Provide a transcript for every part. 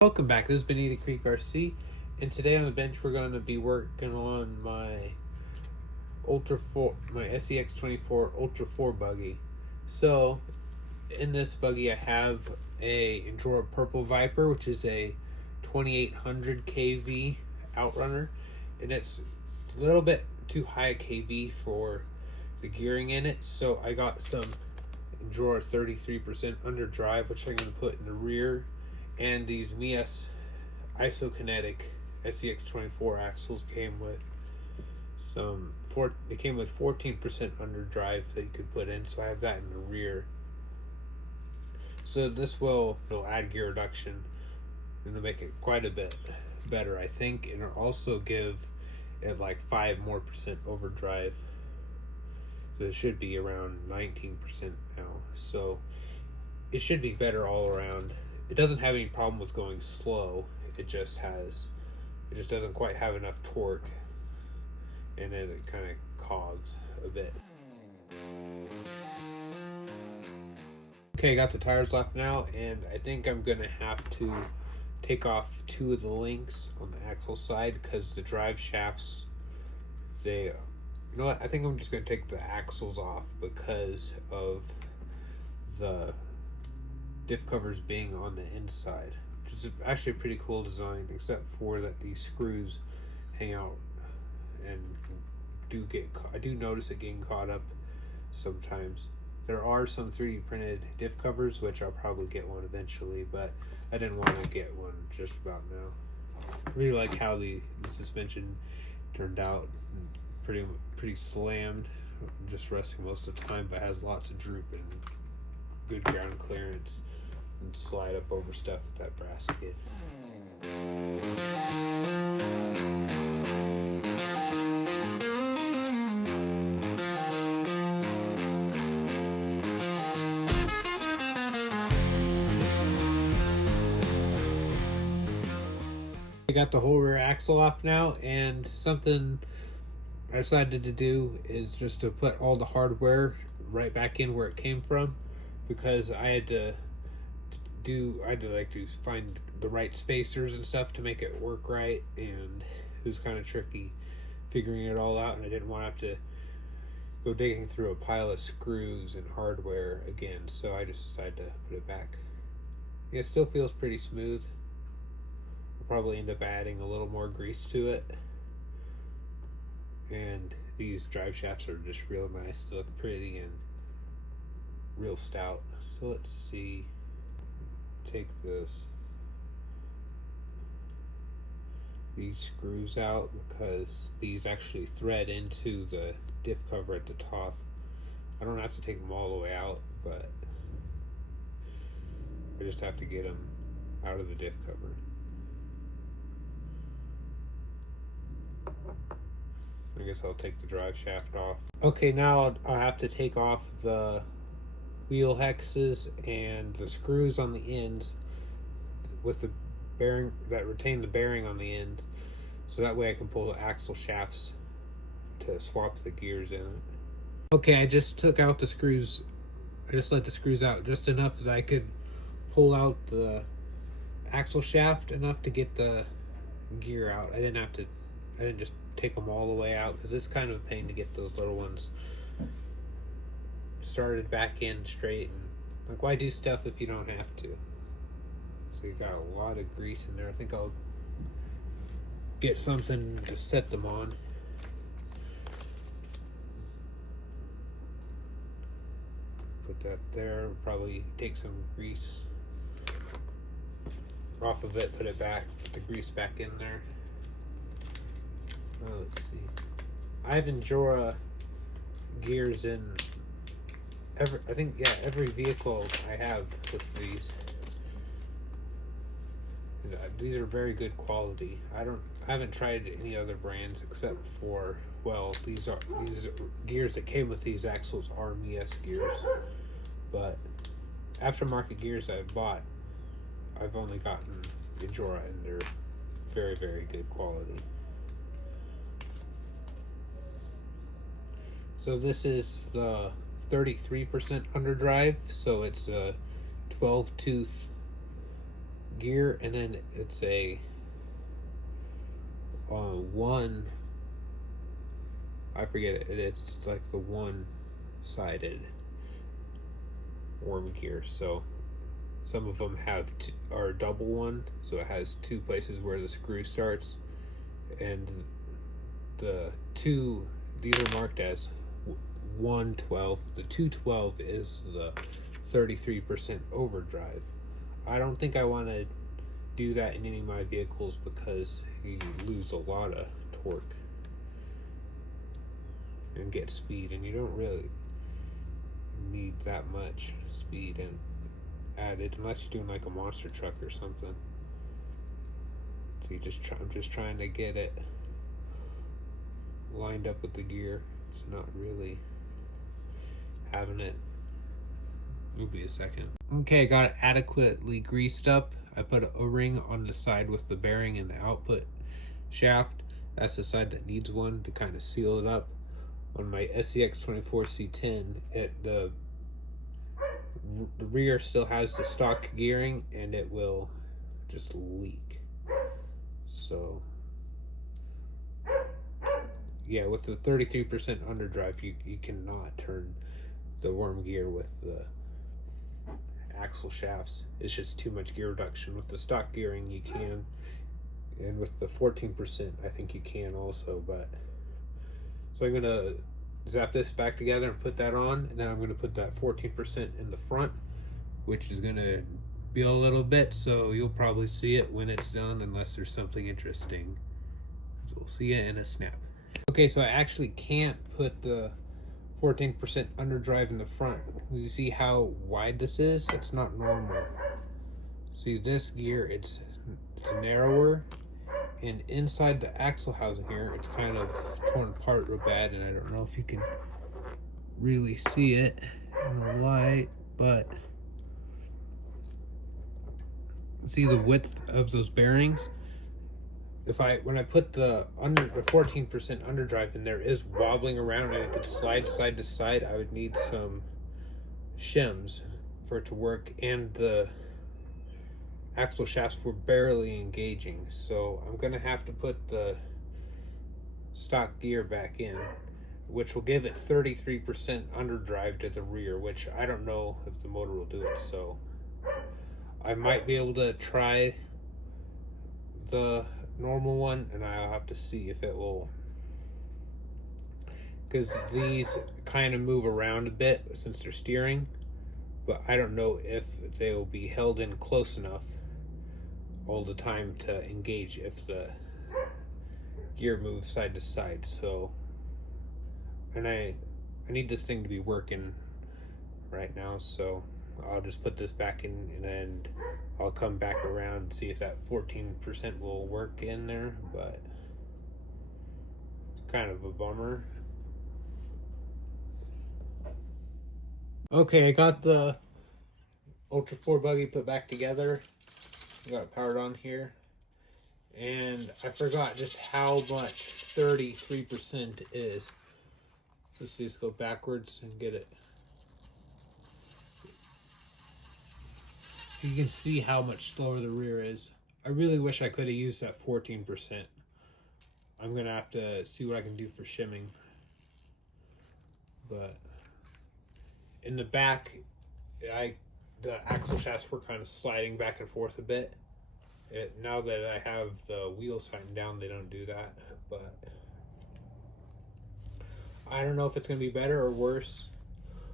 Welcome back. This is Benita Creek RC, and today on the bench we're going to be working on my Ultra4, my SCX24 Ultra4 buggy. So, in this buggy I have a Enduro Purple Viper, which is a 2800 kV outrunner, and it's a little bit too high a kV for the gearing in it. So I got some Enduro 33% underdrive, which I'm going to put in the rear. And these Mias Isokinetic SCX24 axles came with they came with 14% underdrive that you could put in, so I have that in the rear. So this it'll add gear reduction and it'll make it quite a bit better, I think, and it'll also give it like 5% more overdrive. So it should be around 19% now. So it should be better all around. It doesn't have any problem with going slow. It just doesn't quite have enough torque, and then it kind of cogs a bit. Okay, I got the tires off now, and I think I'm gonna have to take off 2 of the links on the axle side because the drive shafts, you know what, I think I'm just gonna take the axles off because of the diff covers being on the inside, which is actually a pretty cool design, except for that these screws hang out and I do notice it getting caught up sometimes. There are some 3D printed diff covers, which I'll probably get one eventually, but I didn't want to get one just about now. I really like how the suspension turned out, pretty slammed, just resting most of the time, but has lots of droop and good ground clearance, and slide up over stuff with that brass skid. I got the whole rear axle off now, and something I decided to do is just to put all the hardware right back in where it came from, because I had to find the right spacers and stuff to make it work right, and it was kind of tricky figuring it all out, and I didn't want to have to go digging through a pile of screws and hardware again, so I just decided to put it back. It still feels pretty smooth. I'll probably end up adding a little more grease to it, and these drive shafts are just real nice. They look pretty and real stout. So let's see, take these screws out, because these actually thread into the diff cover at the top. I don't have to take them all the way out, but I just have to get them out of the diff cover. I guess I'll take the drive shaft off. Okay, now I'll have to take off the wheel hexes and the screws on the ends with the bearing that retain the bearing on the end, so that way I can pull the axle shafts to swap the gears in it. Okay, I just took out the screws. I just let the screws out just enough that I could pull out the axle shaft enough to get the gear out. I didn't just take them all the way out, because it's kind of a pain to get those little ones started back in straight, and like, why do stuff if you don't have to? So you got a lot of grease in there. I think I'll get something to set them on. Put that there. Probably take some grease off of it, put it back, put the grease back in there. Let's see. I have Enduro gears in every vehicle I have with these. These are very good quality. I haven't tried any other brands except for, well, these gears that came with these axles are Mias gears, but aftermarket gears I've bought, I've only gotten Enduro, and they're very, very good quality. So this is the 33% underdrive, so it's a 12 tooth gear, and then it's a one, I forget it, it's like the one-sided worm gear. So some of them are double one, so it has two places where the screw starts, and these are marked as 112. The 212 is the 33% overdrive. I don't think I want to do that in any of my vehicles because you lose a lot of torque and get speed, and you don't really need that much speed and added unless you're doing like a monster truck or something. So I'm just trying to get it lined up with the gear. It's not really having it. It'll be a second. Okay, I got it adequately greased up. I put an O-ring on the side with the bearing and the output shaft. That's the side that needs one to kind of seal it up. On my SCX24 C10, the rear still has the stock gearing, and it will just leak. So yeah, with the 33% underdrive, you cannot turn the worm gear with the axle shafts. It's just too much gear reduction. With the stock gearing you can, and with the 14% I think you can also. But so I'm gonna zap this back together and put that on, and then I'm gonna put that 14% in the front, which is gonna be a little bit, so you'll probably see it when it's done unless there's something interesting. So we'll see it in a snap. Okay, so I actually can't put the 14% underdrive in the front. You see how wide this is? It's not normal. See, this gear, it's narrower, and inside the axle housing here, it's kind of torn apart real bad, and I don't know if you can really see it in the light, but see the width of those bearings? When I put the 14% underdrive in, there is wobbling around and it could slide side to side. I would need some shims for it to work, and the axle shafts were barely engaging, so I'm gonna have to put the stock gear back in, which will give it 33% underdrive to the rear, which I don't know if the motor will do it. So I might be able to try the normal one, and I'll have to see if it will, because these kind of move around a bit since they're steering, but I don't know if they will be held in close enough all the time to engage if the gear moves side to side. So, and I need this thing to be working right now, so I'll just put this back in, and then I'll come back around and see if that 14% will work in there, but it's kind of a bummer. Okay, I got the Ultra4 buggy put back together. I got it powered on here, and I forgot just how much 33% is. So let's just go backwards and get it. You can see how much slower the rear is. I really wish I could have used that 14%. I'm gonna have to see what I can do for shimming. But in the back, the axle shafts were kind of sliding back and forth a bit. Now that I have the wheels tightened down, they don't do that. But I don't know if it's gonna be better or worse.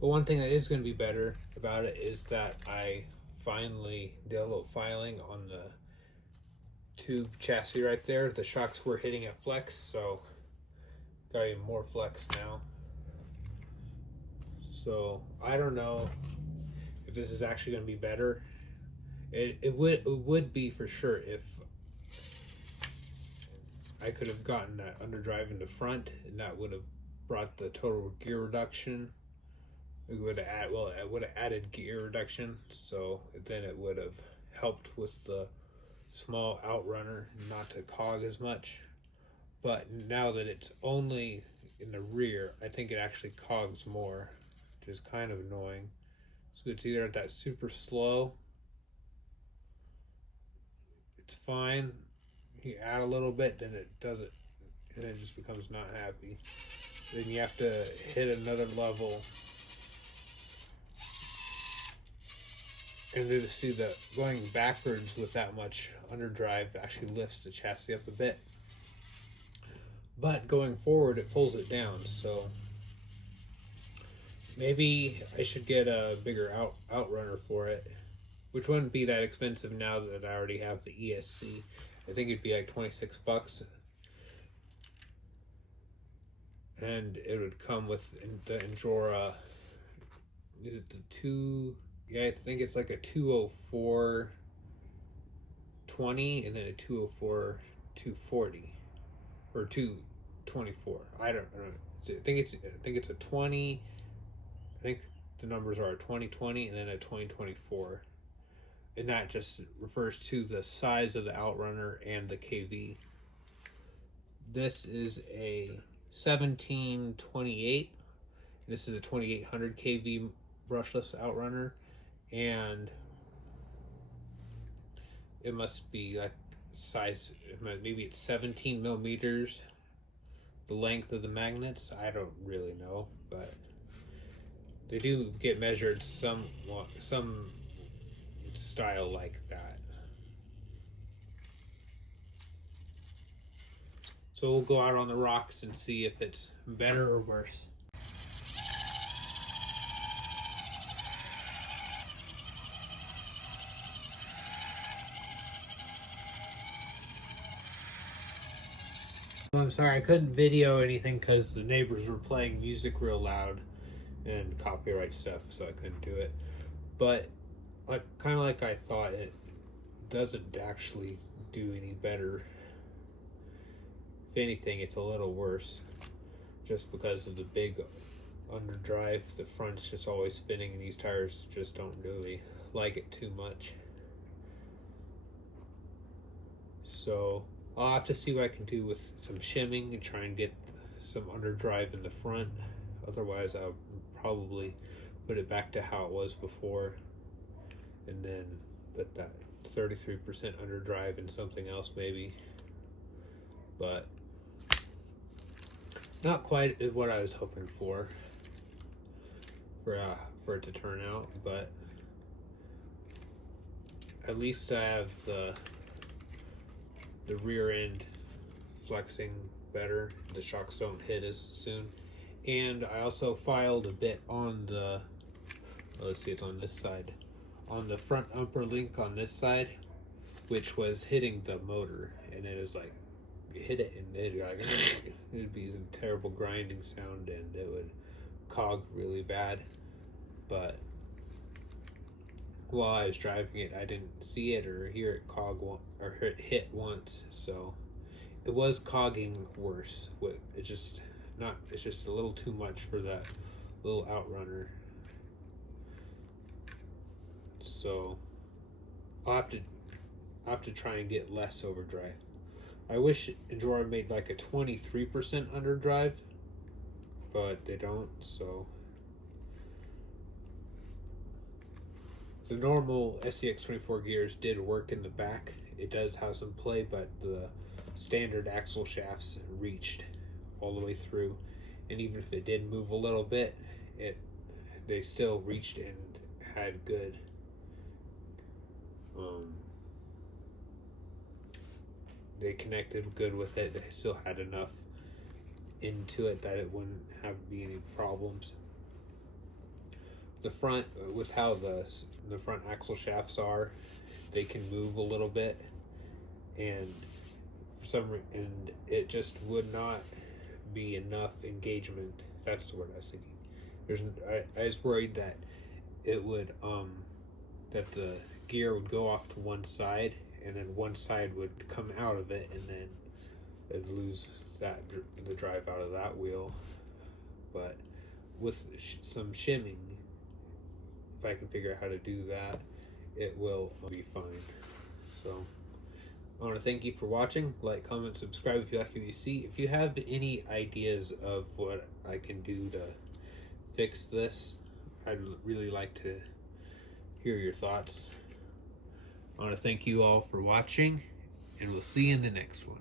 But one thing that is gonna be better about it is that I finally did a little filing on the tube chassis right there. The shocks were hitting at flex, so got even more flex now. So I don't know if this is actually going to be better. It would be for sure if I could have gotten that underdrive in the front, and that would have brought the total gear reduction. It would have added gear reduction, so then it would have helped with the small outrunner not to cog as much. But now that it's only in the rear, I think it actually cogs more, which is kind of annoying. So it's either at that super slow it's fine. You add a little bit, then it doesn't, and it just becomes not happy. Then you have to hit another level. And then to see that going backwards with that much underdrive actually lifts the chassis up a bit. But going forward, it pulls it down. So maybe I should get a bigger outrunner for it, which wouldn't be that expensive now that I already have the ESC. I think it'd be like $26. And it would come with the Endura. Is it the 2? Yeah, I think it's like a 204 20 and then a 204 240 or 224. I don't know. I think it's a 20. I think the numbers are a 2020 and then a 2024. And that just refers to the size of the outrunner and the KV. This is a 1728. This is a 2800 kV brushless outrunner, and it must be like size, maybe it's 17 millimeters, the length of the magnets. I don't really know, but they do get measured some style like that. So we'll go out on the rocks and see if it's better or worse. I'm sorry, I couldn't video anything because the neighbors were playing music real loud and copyright stuff, so I couldn't do it. But kind of like I thought, it doesn't actually do any better. If anything, it's a little worse, just because of the big underdrive. The front's just always spinning, and these tires just don't really like it too much. So I'll have to see what I can do with some shimming and try and get some underdrive in the front. Otherwise, I'll probably put it back to how it was before, and then put that 33% underdrive in something else maybe. But not quite what I was hoping for it to turn out, but at least I have the rear end flexing better. The shocks don't hit as soon. And I also filed a bit on the, let's see, it's on this side, on the front upper link on this side, which was hitting the motor, and it was like, you hit it and it'd be a terrible grinding sound, and it would cog really bad. But while I was driving it, I didn't see it or hear it hit once, so it was cogging worse. It's just a little too much for that little outrunner. So I'll have to try and get less overdrive. I wish Endura made like a 23% underdrive, but they don't. So the normal SCX24 gears did work in the back. It does have some play, but the standard axle shafts reached all the way through, and even if it did move a little bit, they still reached and had good they connected good with it. They still had enough into it that it wouldn't be any problems. The front, with how the front axle shafts are, they can move a little bit, and and it just would not be enough engagement. That's the word I was thinking. I was worried that it would that the gear would go off to one side, and then one side would come out of it, and then it'd lose the drive out of that wheel. But with some shimming, if I can figure out how to do that, it will be fine. So I want to thank you for watching. Like, comment, subscribe if you like what you see. If you have any ideas of what I can do to fix this, I'd really like to hear your thoughts. I want to thank you all for watching, and we'll see you in the next one.